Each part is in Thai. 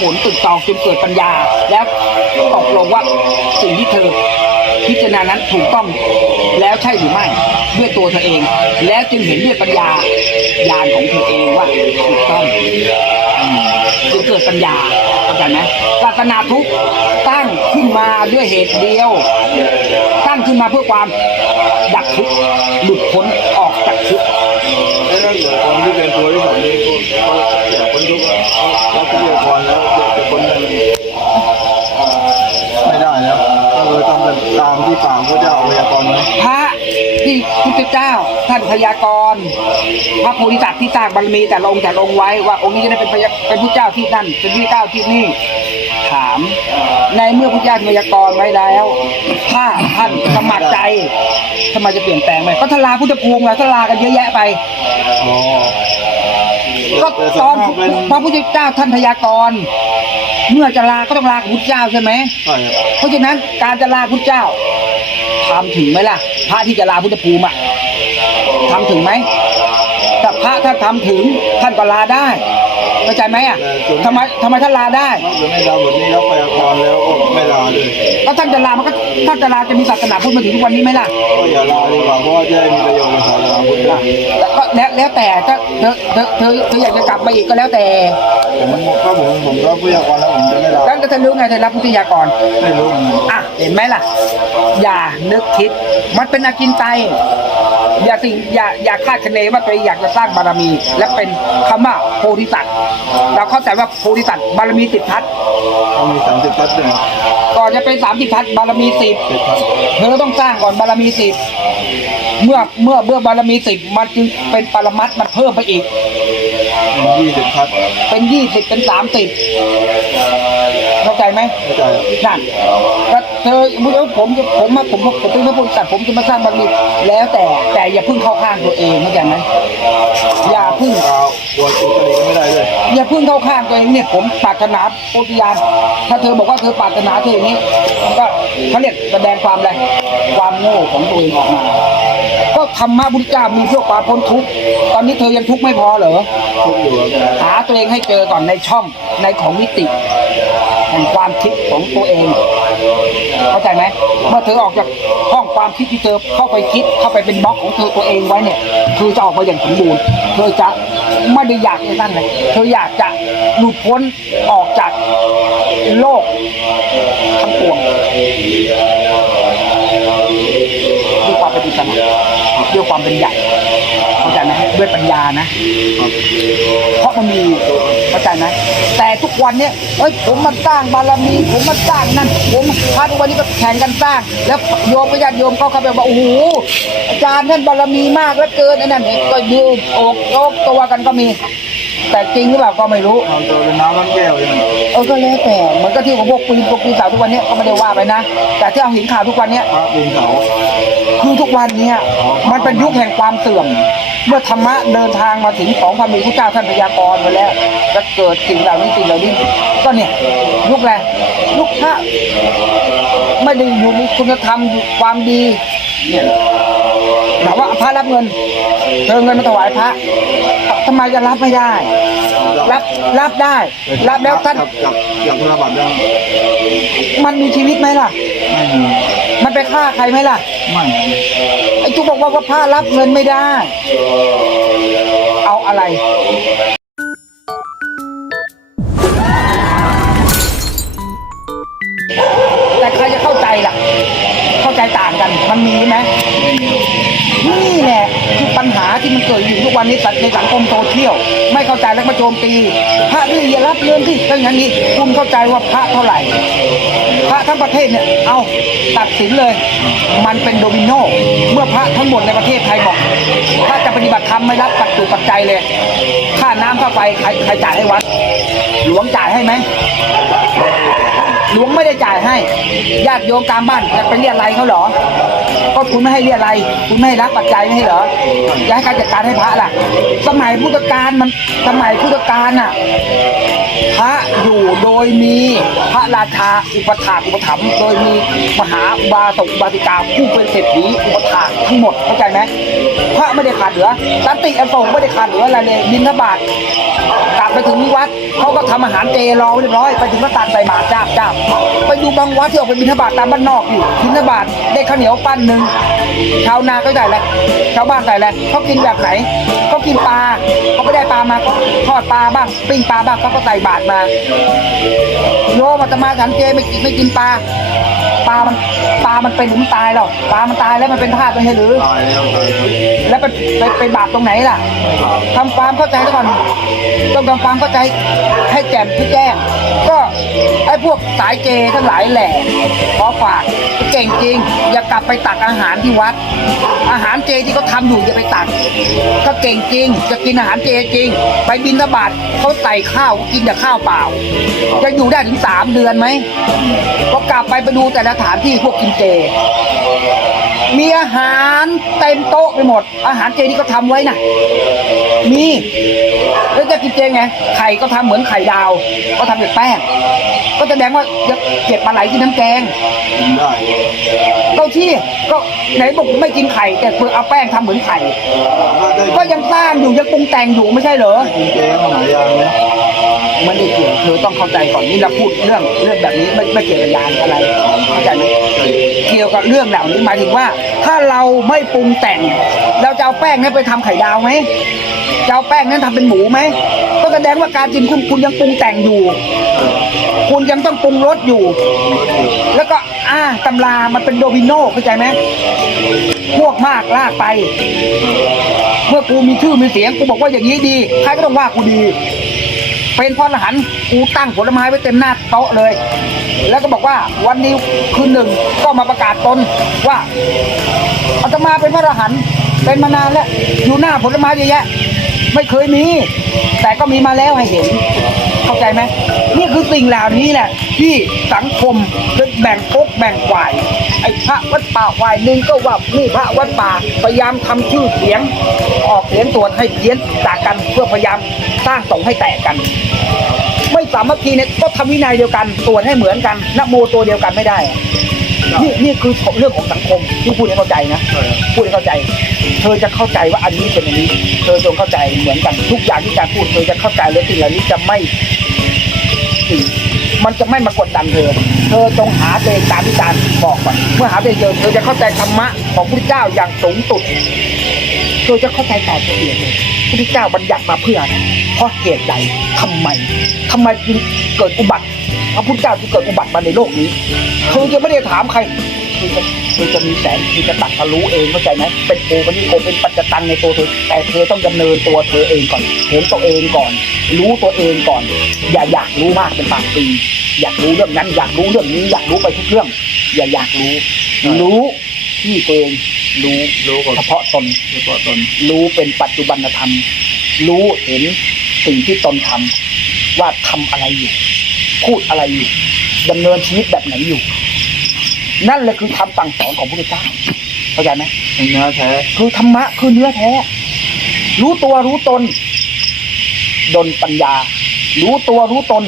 ผลตึกตองจนเกิดปัญญา แล้วตกลงว่าสิ่งที่เธอพิจารณานั้นถูกต้องแล้วใช่หรือไม่ด้วยตัวเธอเอง แล้วจึงเห็นด้วยปัญญาญาณของเธอเองว่าถูกต้องจึงเกิดปัญญาเข้าใจไหมศาสนาทุกตั้งขึ้นมาด้วยเหตุเดียว ตั้งขึ้นมาเพื่อความดับทุกข์หลุดพ้นออกจากทุกข์แล้วถ้าเกิดคนที่เป็นตัวที่สองนี่ก็อยากพ้นทุกข์แล้วที่เรียกพรแล้ว พุทธเจ้า ท่านพยากรณ์พระโพธิสัตว์ที่สร้างบารมีแต่ละองค์แต่ละองค์ไว้ว่าองค์นี้จะได้เป็นพยาเป็นผู้เจ้าที่นั่นเป็นผู้เจ้าที่นี่ถาม ในเมื่อพระเจ้าพยากรณ์ไว้แล้ว ถ้าท่านสมัครใจทำไมจะเปลี่ยนแปลงไหมก็ทลาพุทธภูมิแล้วทลากันเยอะแยะไปอ๋อก็แต่ตส่วอนนมากเป็นพระพุทธเจ้าท่านพยากรณ์เมื่อจะลาก็ต้องลากับพุทธเจ้าใช่ไหมใช่ครับเพราะฉะนั้นการจะลาพุทธเจ้าทำถึงไหมล่ะ พระที่จะลาพุทธภูมิอะทำถึงไหมแต่พระถ้าทำถึงท่านก็ลาได้ เข้าใจไหมอะทำไมทำไมท่านลาได้นอกจากไม่ดาวบทนี้แล้วพยากรณ์แล้วก็ไม่ลาเลยก็ท่านจะลามันก็ท่านจะลาจะมีศาสนาพุทธมาถึงทุกวันนี้ไหมล่ะก็อย่าลาดีกว่าเพราะว่าจะได้มีประโยชน์ในศาสนาพุทธนะแล้วก็แล้วแล้วแต่ถ้าเธอเธอเธอเธออยากจะกลับมาอีกก็แล้วแต่แต่ผมก็ผมผมรับพยากรณ์แล้วผมจะไม่ลาแล้วเธอรู้ไงเธอรับพุทธยากรไม่รู้เหมือนกันอะเห็นไหมล่ะ อย่านึกคิดมันเป็นอากินไตย อย่าสิ่งอย่าอย่าคาดคะเนว่าตัวเองอยากจะสร้างบารมี และเป็นคำว่าโพธิสัตว์เราเข้าใจว่าโพธิสัตว์บารมีสิบทัศน์ต้องมีสามสิบทัศน์ด้วยนะก่อนจะเป็นสามสิบทัศน์บารมีสิบสิบทัศน์เธอต้องสร้างก่อนบารมีสิบ เมื่อเมื่อเมื่อบารมีสิบมันจึงเป็นปรมัตถ์มันเพิ่มไปอีก ยี่สิบทัศน์เป็นยี่สิบเป็นสามสิบเข้าใจไหมเข้าใจครับนั่นก็เธอผมจะผมมาผมผมเป็นพระโพธิสัตว์ผมจะมาสร้างบารมีแล้วแต่แต่อย่าเพึ่งเข้าข้างตัวเองเข้าใจไหมอย่าเพึ่งกาวบวชอุตริก็ไม่ได้เลยอย่าเพึ่งเข้าข้างตัวเองเนี่ยผมปรารถนาโพธิญาณถ้าเธอบอกว่าเธอปรารถนาเธออย่างนี้มันก็เขาเรียกแสดงความอะไรความโง่ของตัวเองออกมา ก็ธรรมะพุทธเจ้ามีเพื่อความพ้นทุกข์ตอนนี้เธอยังทุกข์ไม่พอเหรอทุกอยู่ครับหาตัวเองให้เจอก่อนในช่องในของมิติแห่งความคิดของตัวเองเข้าใจไหมเมื่อเธอออกจากห้องความคิดที่เธอเข้าไปคิดเข้าไปเป็นบล็อกของเธอตัวเองไว้เนี่ยเธอจะออกมาอย่างสมบูรณ์เธอจะไม่ได้อยากจะนั่นเลยเธออยากจะหลุดพ้นออกจากโลกทั้งปวงด้วยความเป็นอิสระ ด้วยความเป็นใหญ่เข้าใจไหมด้วยปัญญานะ เพราะมันมีเข้าใจไหมแต่ทุกวันเนี้ยเอ้ยผมมาสร้างบารมีผมมาสร้างนั่นผมพระทุกวันนี้ก็แข่งกันสร้าง แล้วโยมก็ญาติโยมเขาเข้าไปบอกโอ้โหอาจารย์ท่านบารมีมากแล้วเกินไอ้นั่นก็ยืนอกยกตัวกันก็มีแต่จริงหรือเปล่าก็ไม่รู้ทำตัวเป็นน้ำมันแก้วอย่างนี้เออก็แล้วแต่เหมือนก็ที่ของพวกปืนพวกปืนสาวทุกวันเนี้ยก็ไม่ได้ว่าไปนะ แต่ที่เอาเห็นข่าวทุกวันเนี้ยพระดินเขา คือทุกวันนี้มันเป็นยุคแห่งความเสื่อม เมื่อธรรมะเดินทางมาถึงของพระมีพระเจ้าท่านพยากรณ์มาแล้วจะเกิดสิ่งเหล่านี้สิ่งเหล่านี้ก็เนี่ยยุคอะไรยุคพระไม่ได้อยู่ในคุณธรรมความดีเนี่ยถามว่าพระรับเงินเธอเงินมาถวายพระทำไมจะรับไม่ได้ รับรับได้ รับแล้วท่านกับกับกับธนบัตรมันมีชีวิตไหมล่ะ ม่มีมันไปฆ่าใครไหมล่ะไม่ไอ้จุกบอกว่าว่าพระรับเงินไม่ได้ เอาอะไรแต่ใครจะเข้าใจล่ะ เข้าใจต่างกัน มันมีไหมนี่แหละคือ ปัญหาที่มันเกิดอยู่ทุกวันนี้ในสังคมโซเชียลไม่เข้าใจแล้วมาโจมตี พระนี่อย่ารับเงินที่ก็อย่างนี้คุณเข้าใจว่าพระเท่าไหร่ พระทั้งประเทศเนี่ยเอาตัดสินเลย มันเป็นโดมิโนเมื่อพระทั้งหมดในประเทศไทยบอกถ้าจะปฏิบัติธรรมไม่รับปัจจุปัจจัยเลย ค่าน้ำค่าไฟใครใครจ่ายให้วัด หลวงจ่ายให้ไหม หลวงไม่ได้จ่ายให้ ญาติโยมตามบ้านจะไปเรียกอะไรเขาเหรอ ก็คุณไม่ให้เรียกอะไร คุณไม่ให้รับปัจจัยไม่ให้เหรอจะให้การจัดการให้พระล่ะ สมัยพุทธกาลมันสมัยพุทธกาลน่ะพระอยู่โดยมีพระราชาอุปถาอุปถัมภ์โดยมีมหาบาสกบาสิกาผู้เป็นเศรษฐีอุปถาทั้งหมดเข้าใจไหมพระไม่ได้ขาดเหลือสันติอโศกไม่ได้ขาดเหลืออะไรเลยบินทบาทกลับไปถึงวัดเขาก็ทำอาหารเจรอเรียบร้อยไปถึงก็ตักใส่บาตรจ้าบจ้าบไปดูบางวัดที่ออกไปบินทบาทตามบ้านนอกอยู่บินทบาทได้ข้าวเหนียวปั้นหนึ่งชาวนาก็ได้แหละชาวบ้านได้แหละเขากินแบบไหนเขากินปลาเขาไม่ได้ปลามาก็ทอดปลาบ้างปิ้งปลาบ้างเขาก็ใส่บาตรมาโยมอาตมาฉันเจไม่กินไม่กินปลา ปลามันปลามันเป็นหรือมันตายหรอปลามันตายแล้วมันเป็นธาตุไม่ใช่หรือ ตายแล้วตายแล้วแล้วไปไปไปบาปตรงไหนล่ะทำความเข้าใจก่อนต้องทำความเข้าใจให้แจ่มชี้แจ้งก็ไอ้พวกสายเจทั้งหลายแหล่ขอฝาก เก่งจริง อย่ากลับไปตักอาหารที่วัด อาหารเจที่เขาทำอยู่อย่าไปตัก ก็เก่งจริง จะกินอาหารเจจริง ไปบินทบาทเขาใส่ข้าวกินแต่ข้าวเปล่า จะอยู่ได้ถึงสามเดือนไหมก็กลับไปไปดูแต่ละสถานที่พวกกินเจ มีอาหารเต็มโต๊ะไปหมด อาหารเจที่เขาทำไว้น่ะ มีแล้วจะกินเจไงไข่ก็ทำเหมือนไข่ดาว ก็ทำจากแป้งก็แสดงว่าจะเก็บปลาไหลกินน้ำแกงกินได้ก็ที่ก็ไหนบอกไม่กินไข่แต่เพื่อเอาแป้งทำเหมือนไข่ถ้าได้ก็ยังสร้างอยู่ยังปรุงแต่งอยู่ไม่ใช่เหรอกินเจก็หายากนะมันได้เกี่ยวเธอต้องเข้าใจก่อนนี่เราพูดเรื่องเรื่องแบบนี้ไม่ไม่เกี่ยวกับยานอะไรเข้าใจไหมเกี่ยวกับเรื่องเหล่านี้หมายถึงว่า ถ้าเราไม่ปรุงแต่ง เราจะเอาแป้งนั้นไปทำไข่ดาวไหม จะเอาแป้งนั้นทำเป็นหมูไหมก็แสดงว่าการกินคุณคุณยังปรุงแต่งอยู่ คุณยังต้องปรุงรสอยู่ แล้วก็อ่าตำรามันเป็นโดมิโนเข้าใจไหมพวกมากลากไป เมื่อกูมีชื่อมีเสียงกูบอกว่าอย่างนี้ดีใครก็ต้องว่ากูดี เป็นพระอรหันต์กูตั้งผลไม้ไว้เต็มหน้าโต๊ะเลย แล้วก็บอกว่าวันนี้คืนหนึ่งก็มาประกาศตนว่าอาตมาเป็นพระอรหันต์เป็นมานานแล้วอยู่หน้าผลไม้เยอะแยะ ไม่เคยมี แต่ก็มีมาแล้วให้เห็น เข้าใจไหมนี่คือสิ่งเหล่านี้แหละ ที่สังคมจะแบ่งพกแบ่งฝ่าย ไอ้พระวัดป่าฝ่ายหนึ่งก็ว่านี่พระวัดป่าพยายามทำชื่อเสียง ออกเสียงตรวจให้เพี้ยนจากกันเพื่อพยายามสร้างสงให้แตกกัน ไม่สามัคคีเนี่ยก็ทำวินัยเดียวกันตรวจให้เหมือนกันนโมตัวเดียวกันไม่ได้ นี่นี่คือเรื่องของสังคมที่พูดให้เข้าใจนะใช่ครับพูดให้เข้าใจ เธอจะเข้าใจว่าอันนี้เป็นอันนี้ เธอจงเข้าใจเหมือนกันทุกอย่างที่การพูดเธอจะเข้าใจและสิ่งเหล่านี้จะไม่สิ่งมันจะไม่มากดดันเธอ เธอจงหาตัวเองตามที่การบอกก่อนเมื่อหาตัวเองเจอเธอจะเข้าใจธรรมะของพระพุทธเจ้าอย่างสูงสุด เธอจะเข้าใจแต่ละเอียดเลยพระพุทธเจ้าบัญญัติมาเพื่ออะไรเพราะเหตุใดทำไมทำไมจึงเกิดอุบัติ พระพุทธเจ้าจึงเกิดอุบัติมาในโลกนี้เธอจะไม่ได้ถามใครเธอจะเธอจะมีแสงเธอจะตัดทะลุเองเข้าใจไหมเป็นโอปันิโกเป็นปัจจตังในตัวเธอแต่เธอต้องดำเนินตัวเธอเองก่อนเห็นตัวเองก่อน รู้ตัวเองก่อน อย่าอยากรู้มากเป็นปากปีอยากรู้เรื่องนั้น อยากรู้เรื่องนี้อยากรู้ไปทุกเรื่อง อย่าอยากรู้ รู้ที่ตัวเองรู้รู้ก่อนเฉพาะตนเฉพาะตน รู้เป็นปัจจุบันธรรม รู้เห็นสิ่งที่ตนทำว่าทำอะไรอยู่ พูดอะไรอยู่ดำเนินชีวิตแบบไหนอยู่ นั่นแหละคือคำสั่งสอนของพระพุทธเจ้าเข้าใจไหมเป็นเนื้อแท้คือธรรมะคือเนื้อแท้ รู้ตัวรู้ตน ดนปัญญา รู้ตัวรู้ตน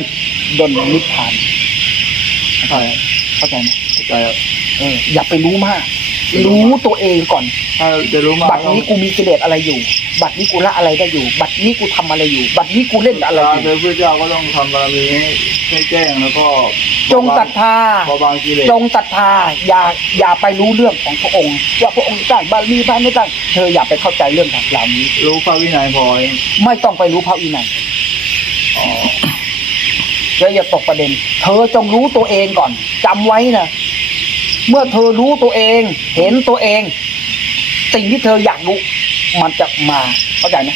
ดนนิพพานใช่เข้าใจไหมเข้าใจครับเอออย่าไปรู้มาก รู้ตัวเองก่อนถ้าจะรู้มากบัดนี้กูมีกิเลสอะไรอยู่ บัดนี้กูละอะไรได้อยู่ บัดนี้กูทำอะไรอยู่ บัดนี้กูเล่นกับอะไรการอยู่เป็นพระเจ้าก็ต้องทำบารมีให้ให้แจ้งแล้วก็จงศรัทธา เบาบางกิเลสจงศรัทธาอย่าอย่าไปรู้เรื่องของพระองค์ว่าพระองค์สร้างบารมีพระไม่สร้างเธออย่าไปเข้าใจเรื่องเหล่านี้ รู้พระวินัยพอเองไม่ต้องไปรู้พระวินัยอ๋อเธออย่าตกประเด็น เธอจงรู้ตัวเองก่อนจำไว้นะเมื่อเธอรู้ตัวเอง เห็นตัวเอง สิ่งที่เธออยากรู้ มันจะมาเข้าใจไหม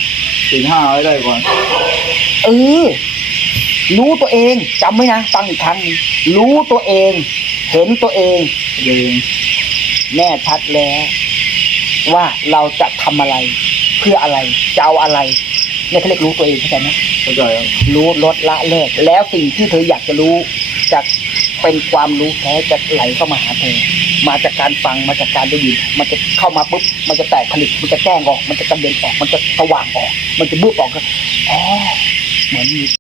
สินห้าไว้ได้ก่อนเออรู้ตัวเองจำไว้นะฟังอีกครั้งหนึงรู้ตัวเอง เห็นตัวเองเองแน่ชัดแล้ว ว่าเราจะทำอะไร เพื่ออะไรจะเอาอะไรเนี่ยเขาเรียกรู้ตัวเองเข้าใจไหมเข้าใจครับรู้ลดละเลิกแล้วสิ่งที่เธออยากจะรู้จากเป็นความรู้แท้จะไหลเข้ามาหาเธอ มาจากการฟังมาจากการได้ยิน มันจะเข้ามาปุ๊บมันจะแตกผลิตมันจะแจ้งออก มันจะกระเด็นออก มันจะสว่างออก มันจะบุบออกก็อ๋อเหมือนมี